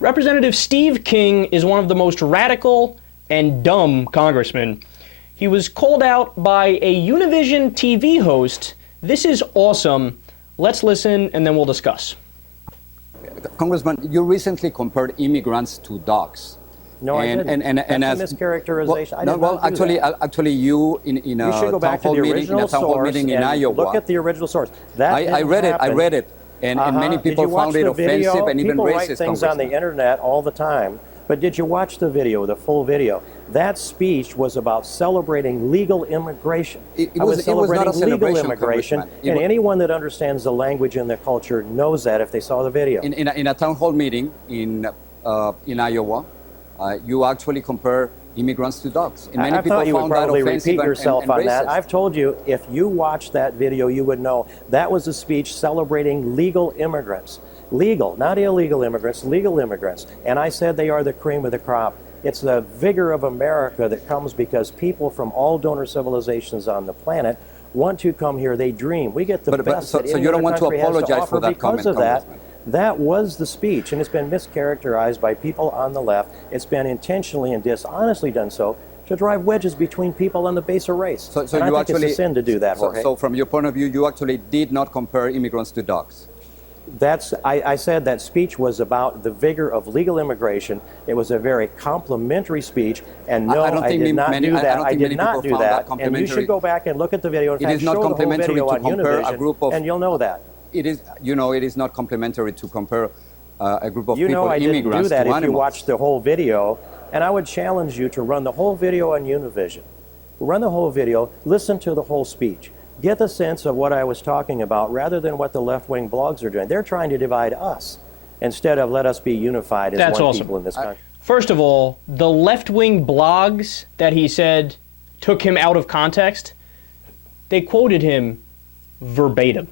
Representative Steve King is one of the most radical and dumb congressmen. He was called out by a Univision TV host. This is awesome. Let's listen and then we'll discuss. Congressman, you recently compared immigrants to dogs. No, I didn't. That's a mischaracterization. Actually, you in a town hall meeting in Iowa. Look at the original source. I read it, and many people found it offensive and even racist. People write things on the internet all the time, but did you watch the video, the full video? That speech was about celebrating legal immigration. It was not a celebration, legal immigration, and anyone that understands the language and the culture knows that if they saw the video. In a town hall meeting in Iowa, you actually compare immigrants to dogs. And many I thought you would probably repeat yourself on that. racist. I've told you, if you watched that video, you would know that was a speech celebrating legal immigrants. Legal, not illegal immigrants, legal immigrants. And I said they are the cream of the crop. It's the vigor of America that comes because people from all donor civilizations on the planet want to come here. They dream. We get the best that any other country has to offer because of that. That was the speech, and it's been mischaracterized by people on the left. It's been intentionally and dishonestly done so to drive wedges between people on the base of race. So and you I think it's a sin to do that, Jorge. So from your point of view, you actually did not compare immigrants to dogs. I said that speech was about the vigor of legal immigration. It was a very complimentary speech, and no, I did not do that. I did not do that. And you should go back and look at the video. In fact, show the whole video on Univision, and you'll know that. It is, it is not complimentary to compare a group of people, immigrants to animals. I didn't do that if you watched the whole video, and I would challenge you to run the whole video on Univision. Run the whole video, listen to the whole speech. Get the sense of what I was talking about rather than what the left-wing blogs are doing. They're trying to divide us instead of let us be unified as one people in this country. First of all, the left-wing blogs that he said took him out of context, they quoted him verbatim.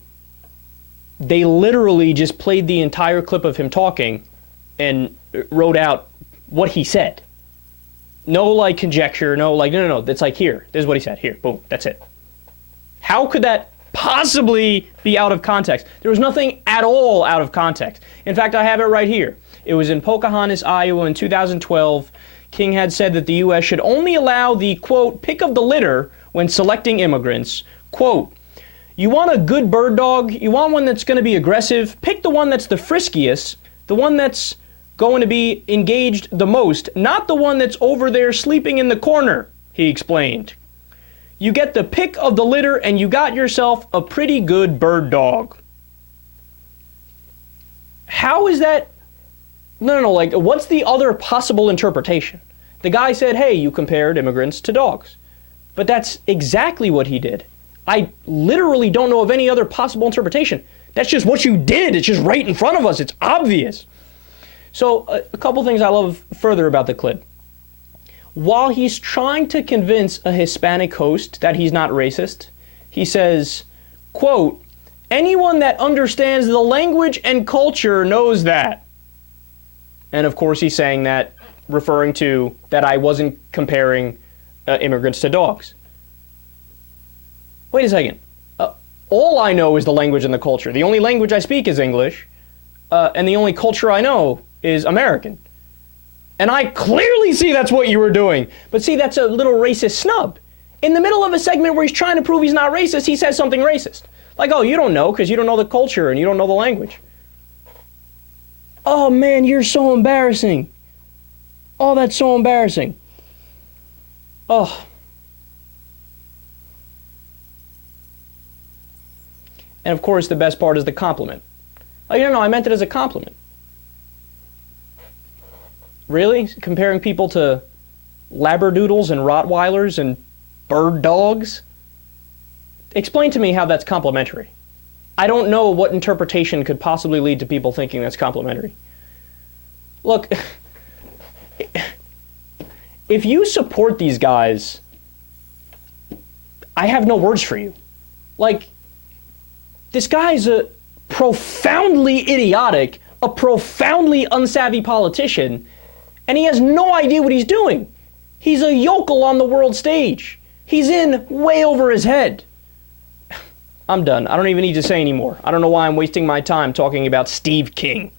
They literally just played the entire clip of him talking and wrote out what he said. No, like, conjecture, no, it's like, here, this is what he said, here, boom, that's it. How could that possibly be out of context? There was nothing at all out of context. In fact, I have it right here. It was in Pocahontas, Iowa in 2012. King had said that the U.S. should only allow the, quote, pick of the litter when selecting immigrants. Quote, you want a good bird dog? You want one that's going to be aggressive? Pick the one that's the friskiest, the one that's going to be engaged the most, not the one that's over there sleeping in the corner, he explained. You get the pick of the litter and you got yourself a pretty good bird dog. How is that? No, like, what's the other possible interpretation? The guy said, hey, you compared immigrants to dogs. But that's exactly what he did. I literally don't know of any other possible interpretation. That's just what you did. It's just right in front of us. It's obvious. So a couple things I love further about the clip. While he's trying to convince a Hispanic host that he's not racist, he says, quote, anyone that understands the language and culture knows that. And of course he's saying that, referring to that I wasn't comparing immigrants to dogs. Wait a second. All I know is the language and the culture. The only language I speak is English, and the only culture I know is American. And I clearly see that's what you were doing. But see, that's a little racist snub. In the middle of a segment where he's trying to prove he's not racist, he says something racist. Like, oh, you don't know because you don't know the culture and you don't know the language. Oh, man, you're so embarrassing. Oh, that's so embarrassing. Oh. And of course, the best part is the compliment. Oh, no, I meant it as a compliment. Really? Comparing people to Labradoodles and Rottweilers and bird dogs? Explain to me how that's complimentary. I don't know what interpretation could possibly lead to people thinking that's complimentary. Look, if you support these guys, I have no words for you. Like, this guy's a profoundly idiotic, a profoundly unsavvy politician, and he has no idea what he's doing. He's a yokel on the world stage. He's in way over his head. I'm done. I don't even need to say anymore. I don't know why I'm wasting my time talking about Steve King.